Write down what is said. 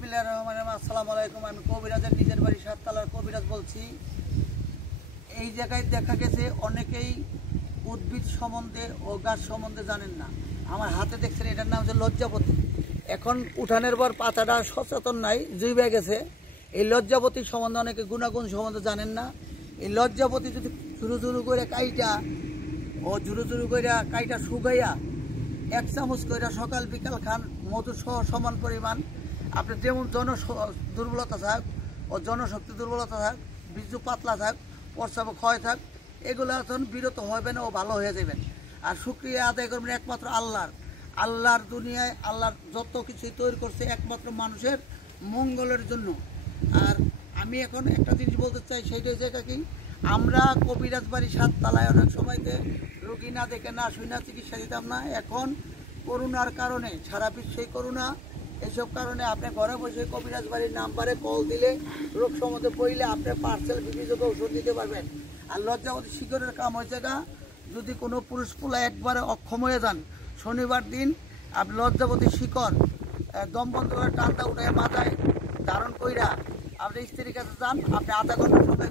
আসসালামু আলাইকুম। আমি কবিরাজের নিজের বাড়ি সাততলার কবিরাজ বলছি। এই জায়গায় দেখা গেছে অনেকেই উদ্ভিদ সম্বন্ধে ও গাছ সম্বন্ধে জানেন না। আমার হাতে দেখছেন, এটার নাম হচ্ছে লজ্জাপতি। এখন উঠানের পর পাতাটা সচেতন নাই, জুইবে গেছে। এই লজ্জাপতি সম্বন্ধে অনেকে গুণাগুণ সম্বন্ধে জানেন না। এই লজ্জাপতি যদি ঝুরু ঝুরু করে কাইটা শুকাইয়া 1 চামচ করে সকাল বিকাল খান, মধু সহ সমান পরিমাণ। আপনার যেমন দুর্বলতা থাক ও জনশক্তি দুর্বলতা থাক, বীর্য পাতলা থাক, প্রস্রাব ক্ষয় থাক, এগুলো এখন বিরত হবেন ও ভালো হয়ে যাবেন। আর শুকরিয়া আদায় করবেন একমাত্র আল্লাহর দুনিয়ায় আল্লাহর যত কিছুই তৈরি করছে একমাত্র মানুষের মঙ্গলের জন্য। আর আমি এখন একটা জিনিস বলতে চাই, সেইটা হচ্ছে কি, আমরা কবিরাজ বাড়ি সাততলায় অনেক সময়তে রোগী না দেখে না শুই না চিকিৎসা দিতাম না। এখন করোনার কারণে, সারা বিশ্বই করোনা, এইসব কারণে আপনি ঘরে বসে কবিরাজ বাড়ির নাম্বারে কল দিলে রোগ সম্বন্ধে পড়লে আপনি পার্সেল বিভিন্ন ঔষধ দিতে পারবেন। আর লজ্জাপতি শিকড়ের কাম হয়েছে গা, যদি কোনো পুরুষ পোলা একবারে অক্ষম হয়ে যান, শনিবার দিন আপনি লজ্জাপতি শিকড় দম বন্ধ করে টানটা উঠে মাথায় ধারণ কইরা আপনি স্ত্রীর কাছে যান, আপনি আধা ঘন্টা সময়